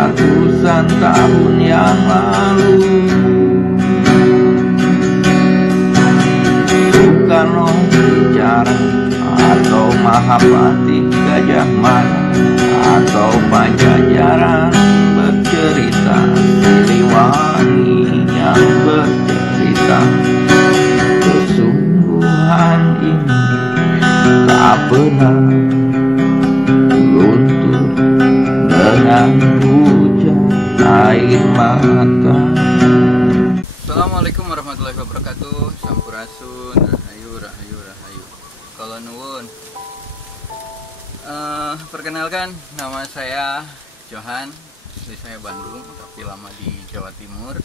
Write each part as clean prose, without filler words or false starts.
ratusan tahun yang lalu. Soekarno bicara, atau Mahapati Gajah Mada, atau Pajajaran bercerita, Siliwangi yang bercerita. Kesungguhan ini tak pernah luntur dengan hujan air mata. Assalamualaikum warahmatullahi wabarakatuh. Sampurasun, rahayu, rahayu, rahayu. Kalau nuwun. Perkenalkan, nama saya Johan. Asli saya Bandung, tapi lama di Jawa Timur.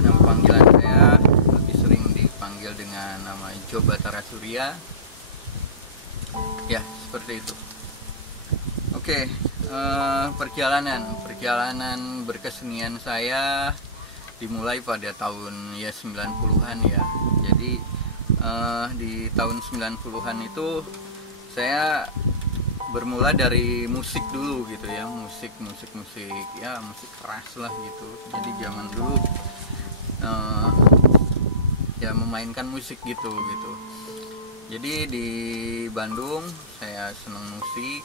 Nama panggilan saya lebih sering dipanggil dengan nama Jo Batara Surya. Ya, seperti itu. Oke, perjalanan berkesenian saya dimulai pada tahun 90-an ya. Jadi di tahun 90-an itu saya bermula dari musik dulu gitu ya, musik ya, musik keras lah gitu. Jadi zaman dulu ya memainkan musik gitu. Jadi di Bandung saya senang musik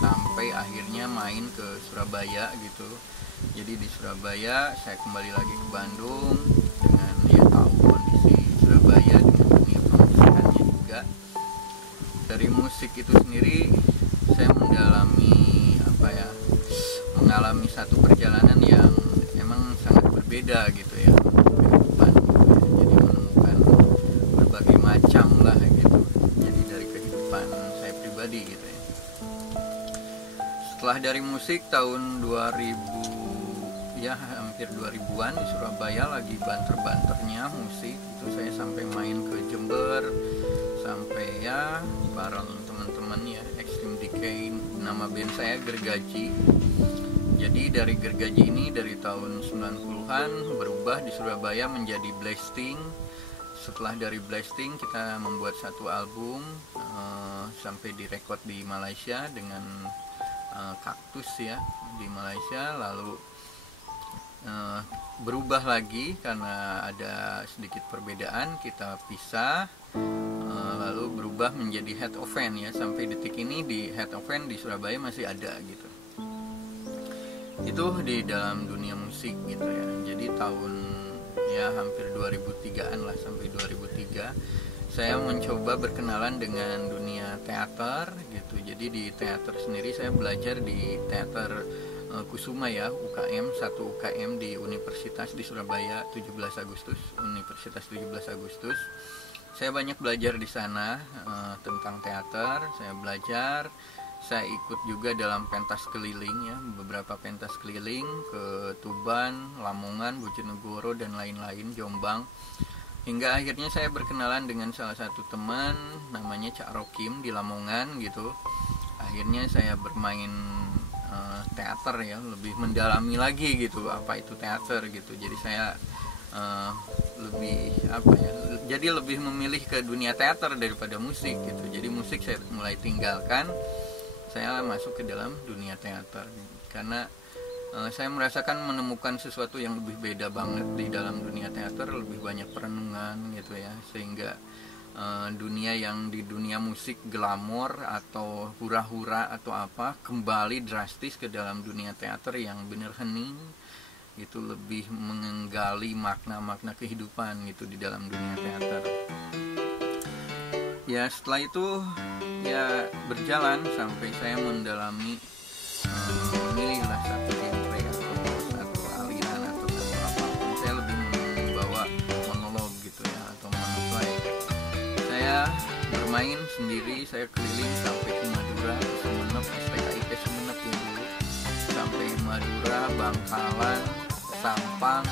sampai akhirnya main ke Surabaya gitu. Jadi di Surabaya saya kembali lagi ke Bandung dengan ya tahu kondisi Surabaya dengan dunia permusikannya juga. Dari musik itu sendiri saya mengalami satu perjalanan yang emang sangat berbeda gitu ya, kehidupan gitu ya. Jadi menemukan berbagai macam lah gitu. Jadi dari kehidupan saya pribadi gitu ya. Setelah dari musik tahun 2000 ya, hampir 2000-an di Surabaya lagi banter-banternya musik itu, saya sampai main ke Jember, sampai ya bareng teman-teman ya, Extreme Decay, nama band saya Gergaji. Jadi dari Gergaji ini dari tahun 90-an berubah di Surabaya menjadi Blasting. Setelah dari Blasting kita membuat satu album sampai direkod di Malaysia dengan Kaktus ya di Malaysia. Lalu berubah lagi karena ada sedikit perbedaan, kita pisah, lalu berubah menjadi Head of Fan ya. Sampai detik ini di Head of Fan di Surabaya masih ada gitu. Itu di dalam dunia musik gitu ya. Jadi tahun ya hampir 2003-an lah, sampai 2003 saya mencoba berkenalan dengan dunia teater gitu. Jadi di teater sendiri saya belajar di teater Kusuma ya, UKM, satu UKM di Universitas di Surabaya, 17 Agustus, Universitas 17 Agustus. Saya banyak belajar di sana tentang teater. Saya ikut juga dalam pentas keliling ya, beberapa pentas keliling ke Tuban, Lamongan, Bojonegoro dan lain-lain, Jombang. Hingga akhirnya saya berkenalan dengan salah satu teman namanya Cak Rokim di Lamongan gitu. Akhirnya saya bermain teater ya, lebih mendalami lagi gitu apa itu teater gitu. Jadi saya lebih memilih ke dunia teater daripada musik gitu. Jadi musik saya mulai tinggalkan, saya masuk ke dalam dunia teater karena saya merasakan menemukan sesuatu yang lebih beda banget di dalam dunia teater, lebih banyak perenungan gitu ya, sehingga dunia yang di dunia musik glamor atau hura-hura atau apa kembali drastis ke dalam dunia teater yang bener hening gitu, lebih menggali makna-makna kehidupan gitu di dalam dunia teater. Ya setelah itu ya berjalan sampai saya mendalami memilihlah satu genre atau satu aliran atau satu apapun. Saya lebih membawa monolog gitu ya, atau monoplay. Saya bermain sendiri, saya keliling sampai ke Madura, ke Sumenep, STKIP Sumenep ya dulu, sampai Madura, Bangkalan, Sampang,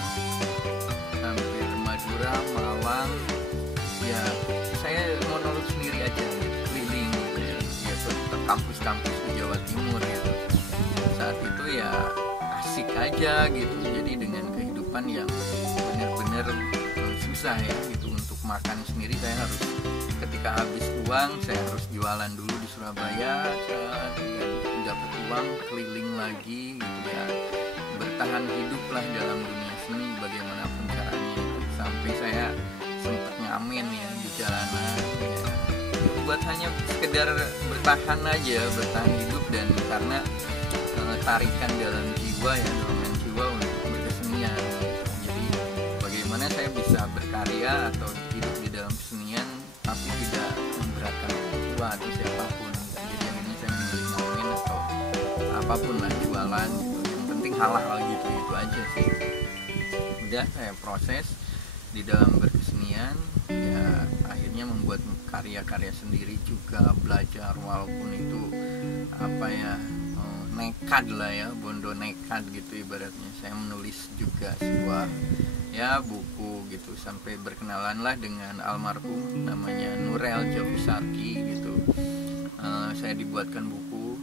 hampir Madura, Malang. Ya saya monolog sendiri aja, keliling gitu ya, ke kampus-kampus di Jawa Timur gitu. Saat itu ya asik aja gitu. Jadi dengan kehidupan yang benar-benar susah ya gitu untuk makan sendiri saya harus, ketika habis uang saya harus jualan dulu di Surabaya, dan dapat uang keliling lagi gitu ya, bertahan hiduplah dalam dunia seni bagaimanapun caranya itu. Sampai saya sempat ngamen ya di jalanan ya, buat hanya sekedar bertahan aja, bertahan hidup, dan karena tarikan dalam jiwa ya, dorongan jiwa untuk berkesenian gitu. Jadi bagaimana saya bisa berkarya atau hidup di dalam kesenian tapi tidak memberatkan orang tua atau siapapun gitu. Jadi akhirnya saya memilih ngamen atau apapun lah, jualan gitu, yang penting halal gitu, itu aja sih. Udah saya proses di dalam berkesenian ya, akhirnya membuat karya-karya sendiri juga, belajar walaupun itu apa ya, nekat lah ya, bondo nekat gitu ibaratnya. Saya menulis juga sebuah ya buku gitu, sampai berkenalan lah dengan almarhum namanya Nurel Javisarki gitu. Saya dibuatkan buku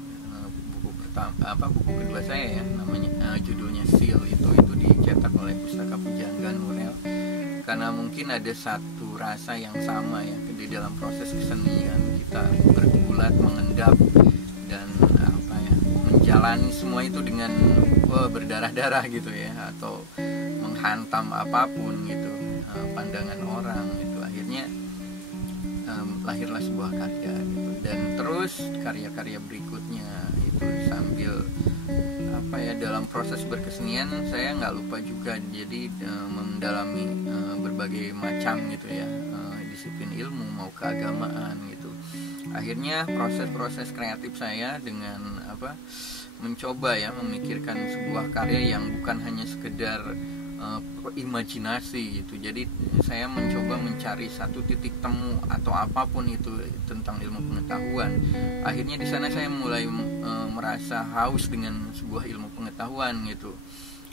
pertama, buku kedua saya ya, namanya judulnya Seal, itu dicetak oleh Pustaka Pujangga Nurel. Karena mungkin ada satu rasa yang sama ya di dalam proses kesenian, kita bergulat, mengendap, dan apa ya, menjalani semua itu dengan berdarah-darah gitu ya, atau menghantam apapun gitu, pandangan orang itu. Akhirnya lahirlah sebuah karya gitu, dan terus karya-karya berikutnya itu sambil apa ya, dalam proses berkesenian saya nggak lupa juga jadi mendalami berbagai macam gitu ya, disiplin ilmu mau keagamaan gitu. Akhirnya proses-proses kreatif saya dengan apa, mencoba ya memikirkan sebuah karya yang bukan hanya sekedar imajinasi gitu. Jadi saya mencoba mencari satu titik temu atau apapun itu tentang ilmu pengetahuan. Akhirnya di sana saya mulai merasa haus dengan sebuah ilmu pengetahuan gitu.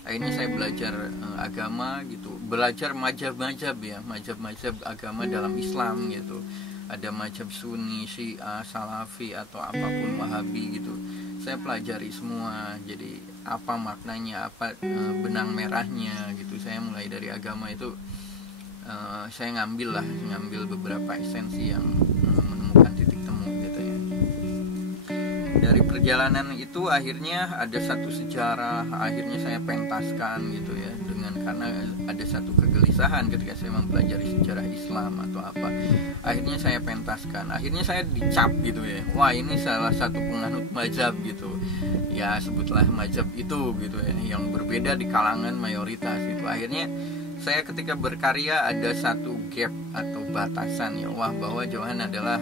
Akhirnya saya belajar agama gitu, belajar mazhab-mazhab ya, mazhab-mazhab agama dalam Islam gitu. Ada mazhab Sunni, Syiah, Salafi atau apapun, Wahabi gitu. Saya pelajari semua. Jadi apa maknanya, apa benang merahnya gitu. Saya mulai dari agama itu, saya ngambil beberapa esensi yang menemukan titik temu gitu ya. Dari perjalanan itu akhirnya ada satu sejarah, akhirnya saya pentaskan gitu ya, karena ada satu kegelisahan ketika saya mempelajari sejarah Islam atau apa. Akhirnya saya pentaskan, akhirnya saya dicap gitu ya, wah ini salah satu penganut mazhab gitu ya, sebutlah mazhab itu gitu ya, yang berbeda di kalangan mayoritas itu. Akhirnya saya ketika berkarya ada satu gap atau batasan ya, wah bahwa Johan adalah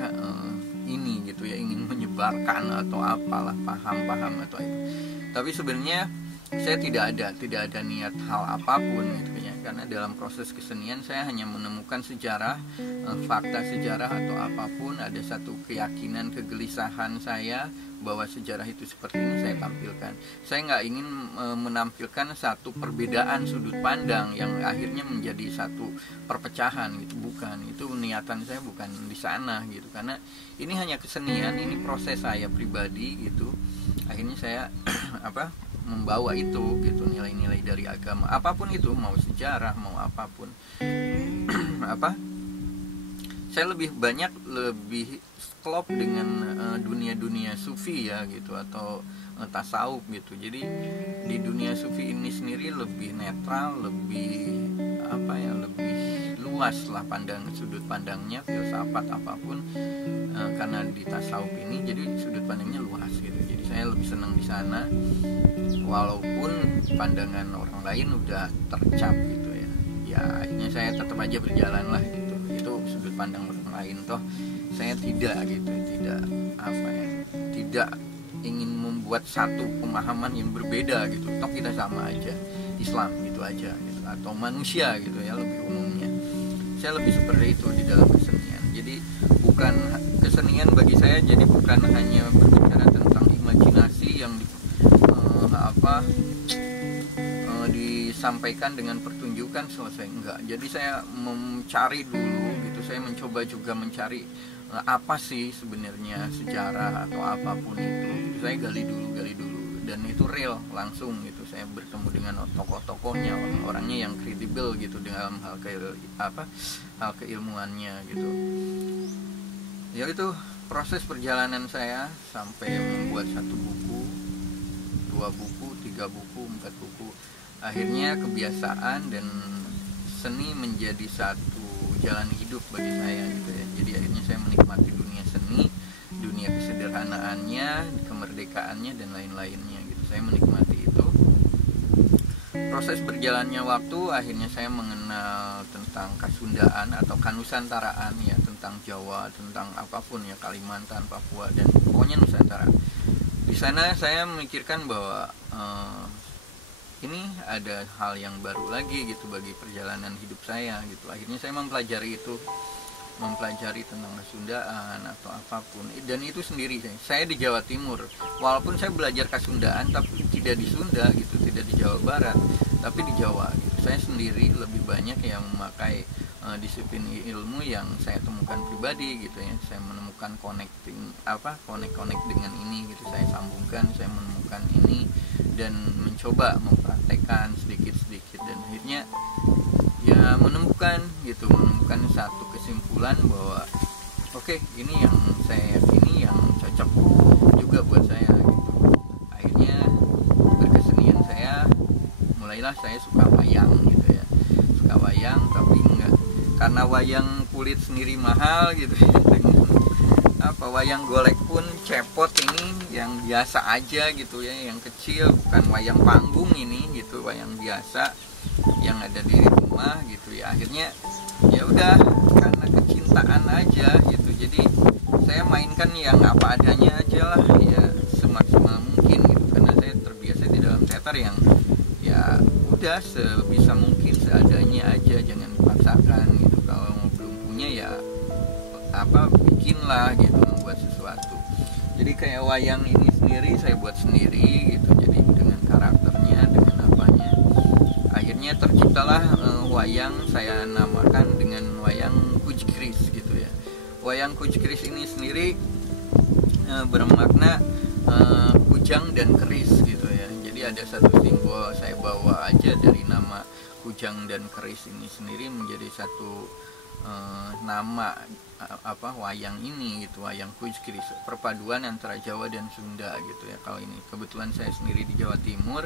ini gitu ya, ingin menyebarkan atau apalah, paham atau itu. Tapi sebenarnya saya tidak ada niat hal apapun gitu ya, karena dalam proses kesenian saya hanya menemukan sejarah, fakta sejarah atau apapun, ada satu keyakinan, kegelisahan saya bahwa sejarah itu seperti ini saya tampilkan. Saya nggak ingin menampilkan satu perbedaan sudut pandang yang akhirnya menjadi satu perpecahan gitu, bukan, itu niatan saya bukan di sana gitu, karena ini hanya kesenian, ini proses saya pribadi gitu. Akhirnya saya membawa itu gitu, nilai-nilai dari agama apapun itu, mau sejarah mau apapun. Saya lebih klop dengan dunia sufi ya gitu, atau tasawuf gitu. Jadi di dunia sufi ini sendiri lebih netral, lebih lebih luas lah sudut pandangnya, filsafat apapun, karena di tasawuf ini jadi sudut pandangnya luas gitu. Jadi saya lebih senang di sana, walaupun pandangan orang lain udah tercap gitu ya. Ya akhirnya saya tetap aja berjalan lah gitu. Itu sudut pandang orang lain, toh saya tidak ingin membuat satu pemahaman yang berbeda gitu. Toh kita sama aja, Islam gitu aja gitu, atau manusia gitu ya lebih umumnya. Saya lebih seperti itu di dalam kesenian. Jadi bukan kesenian bagi saya, jadi bukan hanya berbicara tentang imajinasi yang disampaikan dengan pertunjukan selesai, enggak. Jadi saya mencari dulu gitu, saya mencoba juga mencari apa sih sebenarnya sejarah atau apapun itu. Saya gali dulu. dan itu real langsung gitu. Saya bertemu dengan tokoh-tokohnya, orang-orangnya yang kredibel gitu dalam hal keilmuannya gitu. Ya itu proses perjalanan saya sampai membuat 1 buku, 2 buku, 3 buku, 4 buku. Akhirnya kebiasaan dan seni menjadi satu jalan hidup bagi saya gitu ya. Jadi akhirnya saya menikmati dunia seni, dunia kesederhanaannya, kemerdekaannya dan lain-lainnya gitu. Saya menikmati itu. Proses berjalannya waktu, akhirnya saya mengenal tentang Kasundaan atau Kanusantaraan ya, tentang Jawa, tentang apapun ya, Kalimantan, Papua, dan pokoknya Nusantara. Di sana saya memikirkan bahwa ini ada hal yang baru lagi gitu bagi perjalanan hidup saya gitu. Akhirnya saya mempelajari itu, mempelajari tentang Kasundaan atau apapun, dan itu sendiri. Saya di Jawa Timur, walaupun saya belajar Kasundaan tapi tidak di Sunda gitu, tidak di Jawa Barat, tapi di Jawa gitu. Saya sendiri lebih banyak yang memakai disiplin ilmu yang saya temukan pribadi gitu ya. Saya menemukan connect dengan ini gitu, saya sambungkan, saya menemukan ini dan mencoba mempraktekkan sedikit-sedikit, dan akhirnya ya menemukan satu kesimpulan bahwa oke, ini yang saya yakini yang cocok juga buat saya gitu. Akhirnya berkesenian saya, mulailah saya suka wayang gitu ya, suka wayang, tapi enggak karena wayang kulit sendiri mahal gitu ya. Wayang golek pun cepot ini yang biasa aja gitu ya, yang kecil, bukan wayang panggung ini gitu, wayang biasa yang ada di rumah gitu ya. Akhirnya ya udah, karena kecintaan aja gitu, jadi saya mainkan yang apa adanya aja lah ya, semaksimal mungkin gitu, karena saya terbiasa di dalam teater yang ya udah sebisa mungkin seadanya aja, jangan dipaksakan gitu. Kalau belum punya ya bikinlah gitu, membuat sesuatu. Jadi kayak wayang ini sendiri saya buat sendiri gitu, jadi dengan karakternya, dengan apanya. Akhirnya terciptalah wayang, saya namakan dengan wayang Kujkris gitu ya. Wayang Kujkris ini sendiri bermakna kujang dan keris gitu ya. Jadi ada satu simbol saya bawa aja dari nama kujang dan keris ini sendiri menjadi satu nama wayang ini gitu, wayang Kujkris, perpaduan antara Jawa dan Sunda gitu ya. Kalau ini kebetulan saya sendiri di Jawa Timur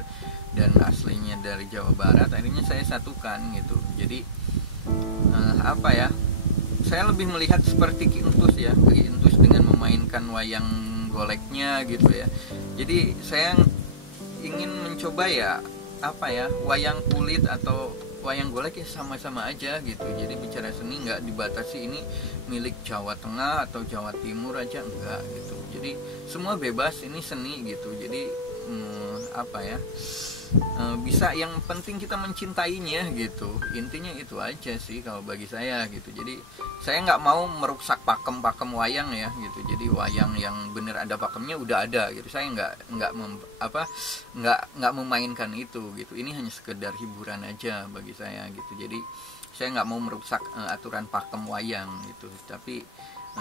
dan aslinya dari Jawa Barat, akhirnya saya satukan gitu. Jadi saya lebih melihat seperti Ki Entus ya, Ki Entus dengan memainkan wayang goleknya gitu ya. Jadi saya ingin mencoba ya wayang kulit atau wayang golek ya sama-sama aja gitu. Jadi bicara seni nggak dibatasi ini milik Jawa Tengah atau Jawa Timur aja, enggak gitu. Jadi semua bebas, ini seni gitu. Jadi bisa, yang penting kita mencintainya gitu. Intinya itu aja sih kalau bagi saya gitu. Jadi saya nggak mau merusak pakem wayang ya gitu. Jadi wayang yang bener ada pakemnya udah ada gitu. Saya nggak memainkan itu gitu. Ini hanya sekedar hiburan aja bagi saya gitu. Jadi saya nggak mau merusak aturan pakem wayang gitu. Tapi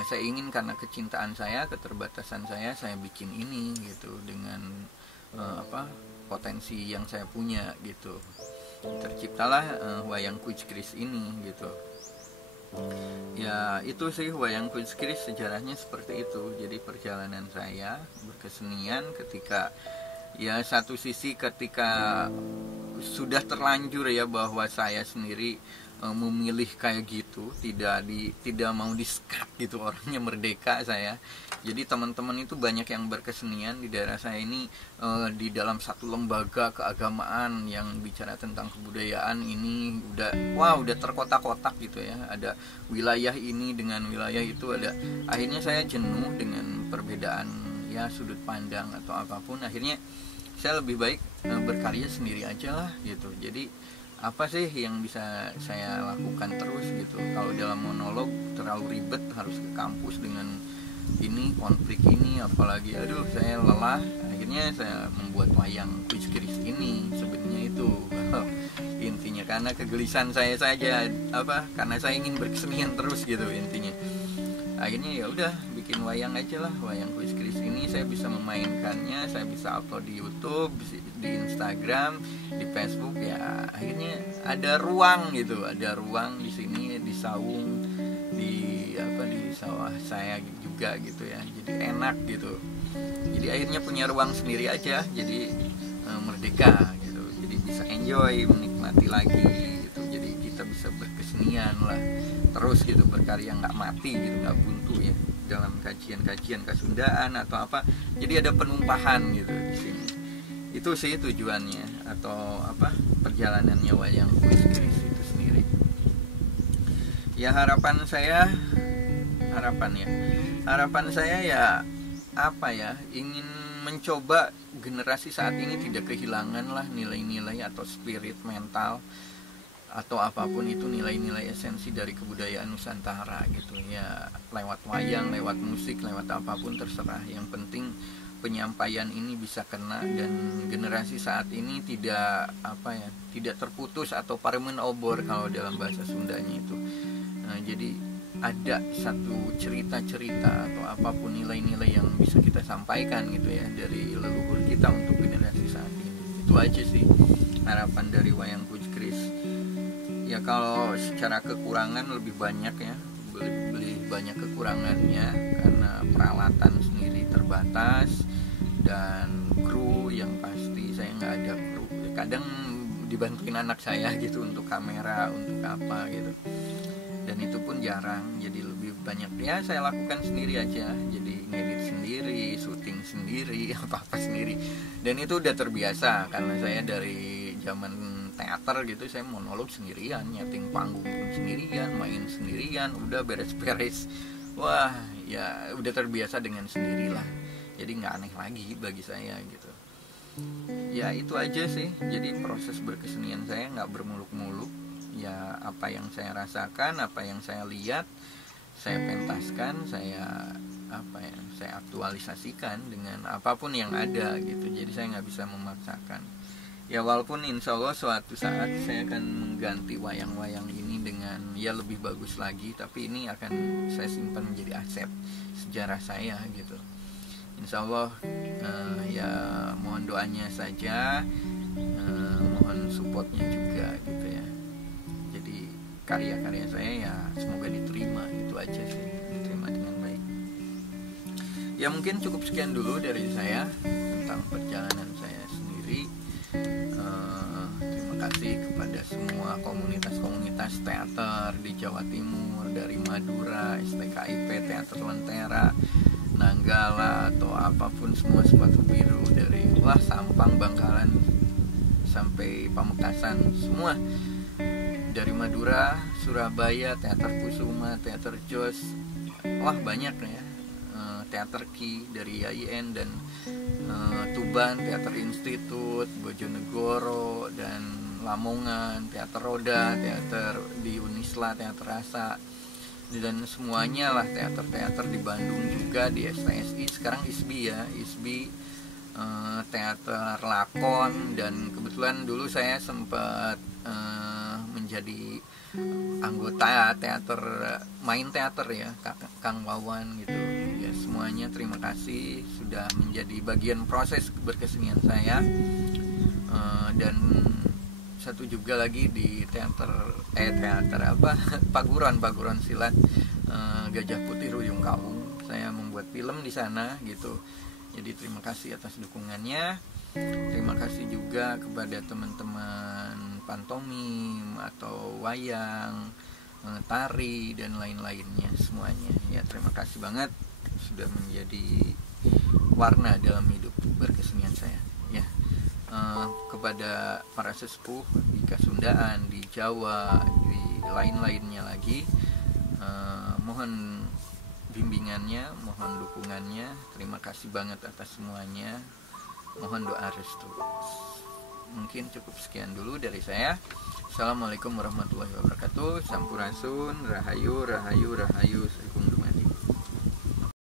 saya ingin, karena kecintaan saya, keterbatasan saya bikin ini gitu dengan potensi yang saya punya gitu. Terciptalah wayang Kujkris ini gitu. Ya itu sih wayang Kujkris, sejarahnya seperti itu. Jadi perjalanan saya berkesenian ketika ya satu sisi ketika sudah terlanjur ya bahwa saya sendiri memilih kayak gitu, tidak mau di-skat gitu, orangnya merdeka saya. Jadi teman-teman itu banyak yang berkesenian di daerah saya ini di dalam satu lembaga keagamaan yang bicara tentang kebudayaan ini udah terkotak-kotak gitu ya. Ada wilayah ini dengan wilayah itu ada. Akhirnya saya jenuh dengan perbedaan ya sudut pandang atau apapun. Akhirnya saya lebih baik berkarya sendiri aja lah gitu. Jadi apa sih yang bisa saya lakukan terus gitu. Kalau dalam monolog terlalu ribet, harus ke kampus dengan ini konflik ini, apalagi saya lelah. Akhirnya saya membuat wayang Kujkris ini. Sebenarnya itu intinya karena kegelisahan saya saja, karena saya ingin berkesenian terus gitu intinya. Akhirnya ya udah bikin wayang aja lah, wayang kuis keris ini saya bisa memainkannya, saya bisa upload di YouTube, di Instagram, di Facebook. Ya akhirnya ada ruang gitu, ada ruang di sini, di saung, di sawah saya juga gitu ya, jadi enak gitu. Jadi akhirnya punya ruang sendiri aja, jadi merdeka gitu, jadi bisa enjoy, menikmati lagi gitu. Jadi kita bisa berkesenian lah terus gitu, berkarya nggak mati gitu, nggak buntu ya dalam kajian-kajian Kasundaan atau apa. Jadi ada penumpahan gitu di sini. Itu sih tujuannya atau perjalanannya wayang kuis keris itu sendiri. Ya harapan saya ya ingin mencoba generasi saat ini tidak kehilangan lah nilai-nilai atau spirit mental atau apapun itu, nilai-nilai esensi dari kebudayaan Nusantara gitu ya, lewat wayang, lewat musik, lewat apapun terserah. Yang penting penyampaian ini bisa kena dan generasi saat ini tidak terputus atau paremen obor kalau dalam bahasa Sundanya itu. Nah, jadi ada satu cerita-cerita atau apapun nilai-nilai yang bisa kita sampaikan gitu ya dari leluhur kita untuk generasi saat ini. Itu aja sih harapan dari wayang kuis keris. Ya kalau secara kekurangan lebih banyak ya, lebih banyak kekurangannya karena peralatan sendiri terbatas dan kru yang pasti saya nggak ada kru. Kadang dibantuin anak saya gitu untuk kamera, untuk apa gitu. Dan itu pun jarang, jadi lebih banyak ya saya lakukan sendiri aja. Jadi ngedit sendiri, syuting sendiri, apa-apa sendiri. Dan itu udah terbiasa karena saya dari zaman teater gitu, saya monolog sendirian, nyeting panggung sendirian, main sendirian, udah beres-beres. Wah, ya udah terbiasa dengan sendirilah. Jadi nggak aneh lagi bagi saya gitu. Ya itu aja sih. Jadi proses berkesenian saya nggak bermuluk-muluk. Ya apa yang saya rasakan, apa yang saya lihat, saya pentaskan, saya aktualisasikan dengan apapun yang ada gitu. Jadi saya nggak bisa memaksakan. Ya walaupun insya Allah suatu saat saya akan mengganti wayang-wayang ini dengan ya lebih bagus lagi, tapi ini akan saya simpan menjadi aset sejarah saya gitu. Insya Allah ya mohon doanya saja, mohon supportnya juga gitu ya. Jadi karya-karya saya ya semoga diterima, itu aja sih, diterima dengan baik. Ya mungkin cukup sekian dulu dari saya tentang perjalanan saya sendiri. Terima kasih kepada semua komunitas-komunitas teater di Jawa Timur, dari Madura, STKIP, Teater Lentera, Nanggala atau apapun, semua Sepatu Biru, dari Sampang, Bangkalan sampai Pamekasan, semua dari Madura, Surabaya, Teater Kusuma, Teater Jos, banyak ya, Teater Ki dari IAIN dan Tuban, Teater Institut, Bojonegoro dan Lamongan, Teater Roda, teater di Unisla, Teater Rasa, dan semuanya lah, teater-teater di Bandung juga, di STSI, sekarang ISBI ya, teater lakon, dan kebetulan dulu saya sempat menjadi anggota teater, main teater ya, Kang Wawan gitu ya. Semuanya terima kasih sudah menjadi bagian proses berkesenian saya. Dan satu juga lagi di Paguron Silat, Gajah Putih Ruyung Kawung, saya membuat film di sana gitu. Jadi terima kasih atas dukungannya. Terima kasih juga kepada teman-teman pantomim atau wayang, tari dan lain-lainnya semuanya. Ya terima kasih banget sudah menjadi warna dalam hidup berkesenian saya. Ya kepada para sesepuh di Kasundaan, di Jawa, di lain-lainnya lagi, mohon bimbingannya, mohon dukungannya. Terima kasih banget atas semuanya. Mohon doa restu. Mungkin cukup sekian dulu dari saya. Assalamualaikum warahmatullahi wabarakatuh. Sampurasun, rahayu, rahayu, rahayu.